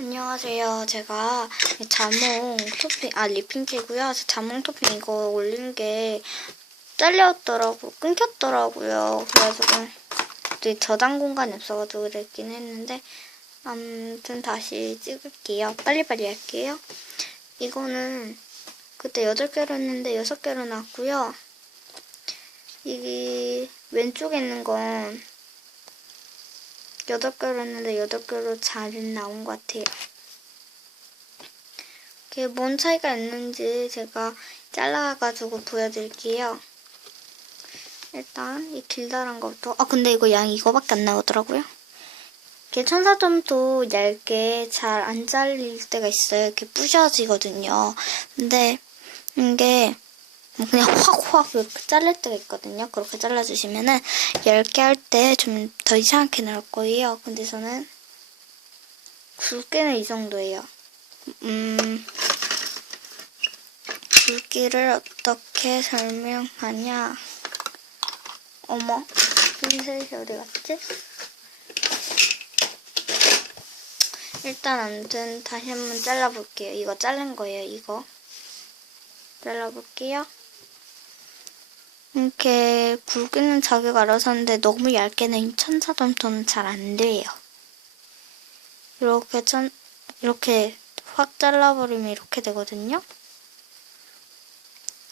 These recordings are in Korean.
안녕하세요. 제가 자몽 토핑, 아, 리핑티고요. 자몽 토핑 이거 올린 게 잘렸더라고, 끊겼더라고요. 그래가지고, 저장 공간이 없어가지고 그랬긴 했는데, 아무튼 다시 찍을게요. 빨리빨리 할게요. 이거는 그때 8개로 했는데 6개로 나왔고요. 이 왼쪽에 있는 건 여덟 개로 했는데 여덟 개로 잘 나온 것 같아요. 이게 뭔 차이가 있는지 제가 잘라가지고 보여드릴게요. 일단 이 길다란 것부터 아 근데 이거 양이 이거밖에 안 나오더라고요. 이게 천사점도 얇게 잘 안 잘릴 때가 있어요. 이렇게 부셔지거든요. 근데 이게 그냥 확확 이렇게 자를 때가 있거든요. 그렇게 잘라주시면은 얇게 할때 좀 더 이상하게 나올 거예요. 근데 저는 굵기는 이 정도예요. 음, 굵기를 어떻게 설명하냐? 어머, 핀셋이 어디 갔지? 일단 아무튼 다시 한번 잘라볼게요. 이거 자른 거예요, 이거. 잘라볼게요. 이렇게 굵기는 자기가 알아서 하는데 너무 얇게는 천사점토는 잘 안 돼요. 이렇게 천, 이렇게 확 잘라버리면 이렇게 되거든요.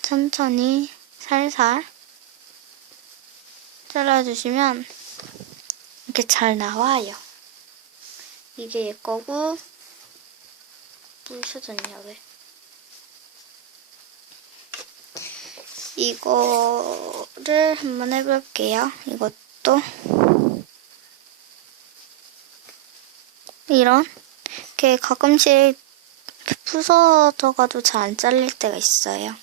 천천히 살살 잘라주시면 이렇게 잘 나와요. 이게 얘 거고 부셔졌냐 왜? 이거를 한번 해볼게요. 이것도 이런 이렇게 가끔씩 부서져가지고 잘안 잘릴 때가 있어요.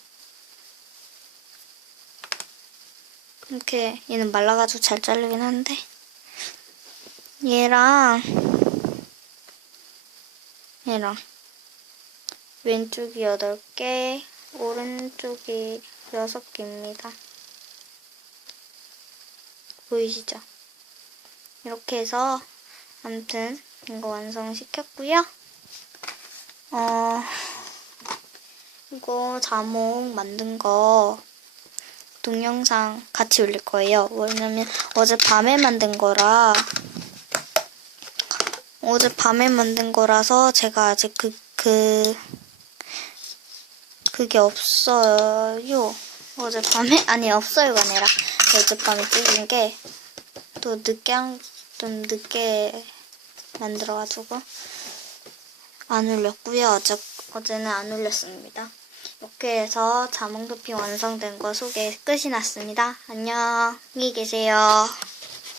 이렇게 얘는 말라가지고 잘 잘리긴 한데 얘랑 얘랑 왼쪽이 8개 오른쪽이 6개입니다. 보이시죠? 이렇게 해서 아무튼 이거 완성시켰고요. 어 이거 자몽 만든 거 동영상 같이 올릴 거예요. 왜냐면 어제 밤에 만든 거라 어제 밤에 만든 거라서 제가 아직 그, 그, 그게 없어요. 어제 밤에, 아니, 없어요가 아니라 어제 밤에 찍은 게 또 늦게 한, 좀 늦게 만들어가지고 안 올렸고요. 어제, 어제는 안 올렸습니다. 이렇게 해서 자몽도핑 완성된 거 소개 끝이 났습니다. 안녕히 계세요.